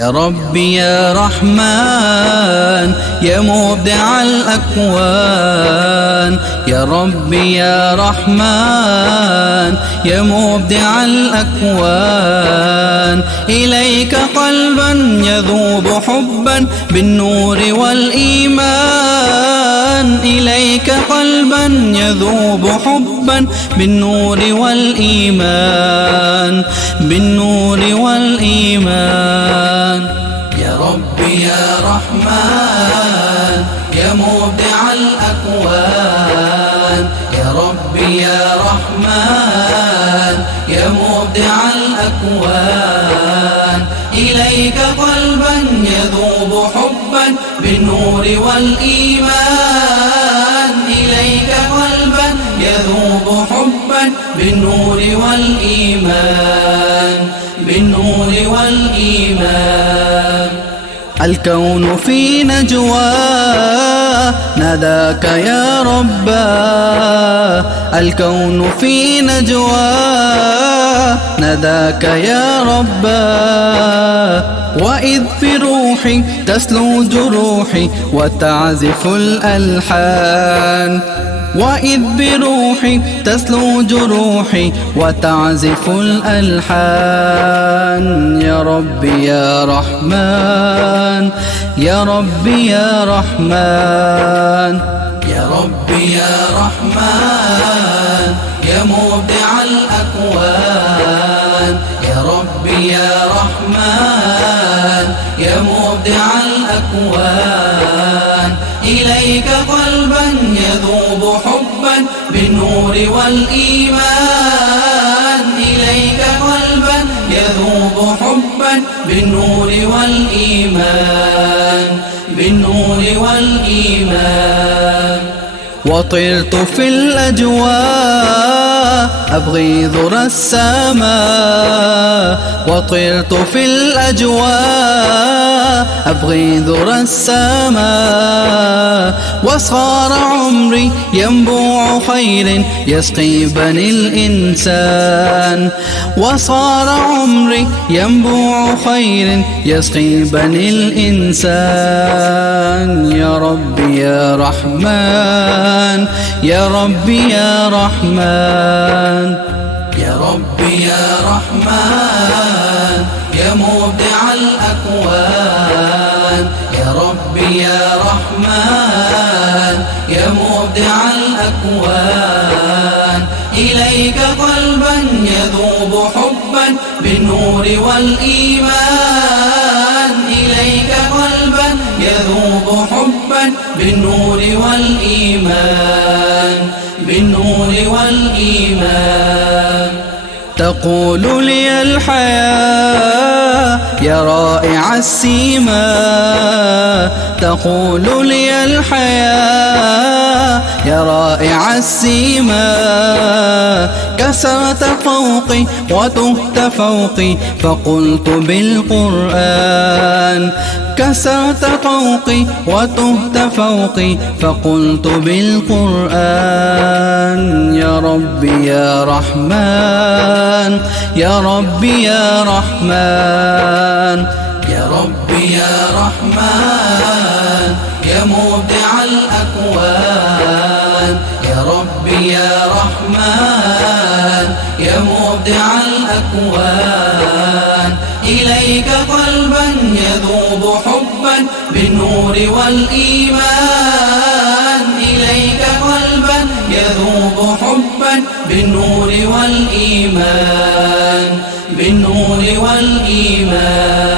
يا ربي يا رحمن يا مبدع الأكوان، يا ربي يا رحمن يا مبدع الأكوان، إليك قلبا يذوب حبا بالنور والإيمان، إليك قلبا يذوب حبا بالنور والإيمان، بالنور والإيمان. يا ربي يا رحمن يا مبدع الأكوان، يا ربي يا رحمن يا مبدع الأكوان، إليك قلبا يذوب حبا بالنور والإيمان، إليك قلبا يذوب حبا بالنور والإيمان، بالنور والإيمان. الكون في نجوى ناداك يا ربا، الكون في نجوى ناداك يا ربا، وإذ في روحي تسلو جروحي وتعزف الألحان، وإذ بروحي تسلو جروحي وتعزف الألحان. يا ربي يا رحمن يا ربي يا رحمن، يا ربي يا رحمن يا مبدع الأكوان، يا ربي يا رحمن يا مبدع الأكوان، إليك قلبا يذوب حبا بالنور والإيمان، إليك قلبا يذوب حبا بالنور والإيمان، بالنور والإيمان. وطرت في الأجواء أبغي ذرى السماء، وطرت في الأجواء أبغي ذرى السماء، وصار عمري ينبوع خير يسقي بني الإنسان، وصار عمري ينبوع خير يسقي بني الإنسان. يا ربي يا رحمن يا ربي يا رحمن، يا ربي يا رحمن يا مبدع الأكوان، يا ربي يا رحمن يا مبدع الأكوان، إليك قلبا يذوب حبا بالنور والإيمان، إليك قلبا يذوب حبا بالنور والإيمان، بالنور والإيمان. تقول لي الحياة يا رائع السيما، تقول لي الحياة يا رائع السيما، كسرت فوقي وتهت فوقي فقلت بالقرآن، كسرت فوقي وتهت فوقي فقلت بالقرآن. يا ربي يا رحمن يا ربي يا رحمن، يا ربي يا رحمن يا مبدع الأكوان، يا ربي يا رحمن يا مبدع الأكوان، إليك قلبا يذوب حبا بالنور والإيمان، إليك قلبا يذوب حبا بالنور والإيمان، بالنور والإيمان.